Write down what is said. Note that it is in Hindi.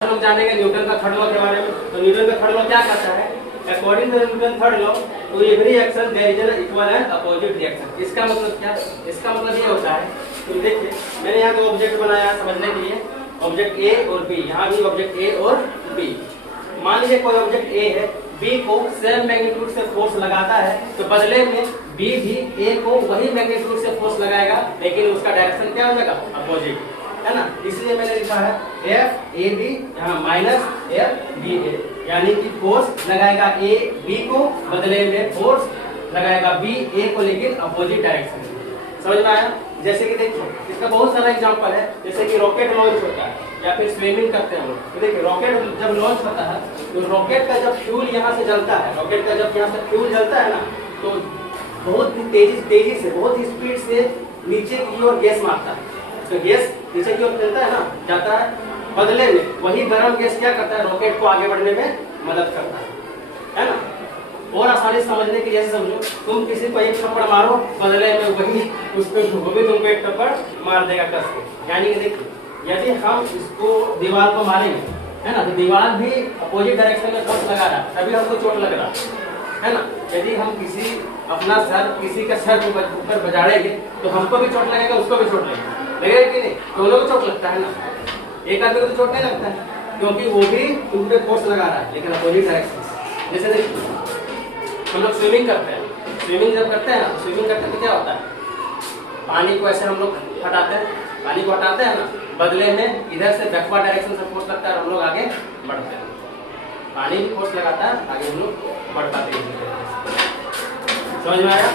हम जानेंगे न्यूटन का थर्ड लॉ के बारे में। तो न्यूटन का थर्ड लॉ क्या कहता है? According to Newton third law to every action there is an equal and opposite reaction. इसका मतलब क्या? इसका मतलब ये होता है, तो देखिए मैंने यहाँ दो ऑब्जेक्ट बनाया समझने के लिए, ऑब्जेक्ट ए और बी। यहाँ भी ऑब्जेक्ट ए और बी। मान लीजिए कोई ऑब्जेक्ट ए है, बी को सेम मैग्नीट्यूड से फोर्स लगाता है, तो बदले में बी भी ए को वही मैग्नीट्यूड से फोर्स लगाएगा, लेकिन उसका डायरेक्शन क्या हो जाएगा? अपोजिट, है ना। इसलिए मैंने लिखा है एफ ए बी, यहाँ माइनस एफ बी ए, यानी कि फोर्स लगाएगा ए बी को, बदले में फोर्स लगाएगा बी ए को, लेकिन अपोजिट डायरेक्शन में। समझ में आया? जैसे कि देखिए इसका बहुत सारा एग्जांपल है, जैसे कि रॉकेट लॉन्च होता है या फिर स्विमिंग करते हैं लोग। तो देखिए रॉकेट जब लॉन्च होता है तो रॉकेट का जब फ्यूल यहाँ से जलता है, रॉकेट का जब यहाँ से फ्यूल जलता है ना, तो बहुत ही तेजी से बहुत ही स्पीड से नीचे की ओर गैस मारता है। तो गैस नीचे की ओर फैलता है ना, जाता है, बदले में वही गर्म गैस क्या करता है? रॉकेट को आगे बढ़ने में मदद करता है ना। और आसानी समझने के लिए समझो, तुम किसी को एक थप्पड़ मारो, बदले में वही उसको वो भी तुमको एक थप्पड़ मार देगा कस के। यानी कि देखिए यदि हम इसको दीवार को मारेंगे, है ना, तो दीवार भी अपोजिट डायरेक्शन में फोर्स लगा रहा है, तभी हमको चोट लग रहा है ना। यदि हम अपना सर किसी का सर ऊपर बजाड़ेंगे तो हमको भी चोट लगेगा, उसको भी चोट लगेगा कि नहीं? दोनों को चोट लगता है ना। एक आदमी को तो चोट नहीं लगता है, क्योंकि वो भी तुम पे फोर्स लगा रहा है, लेकिन अपोजिट डायरेक्शन। जैसे देखिए हम लोग स्विमिंग करते हैं, स्विमिंग जब करते हैं ना, स्विमिंग करते तो क्या होता है? पानी को ऐसे हम लोग हटाते हैं, पानी को हटाते हैं ना, बदले में इधर से बैकवर्ड डायरेक्शन से फोर्स लगता है और हम लोग आगे बढ़ते हैं। पानी भी फोर्स लगाता है, आगे हम लोग बढ़ पाते हैं। समझ में आया?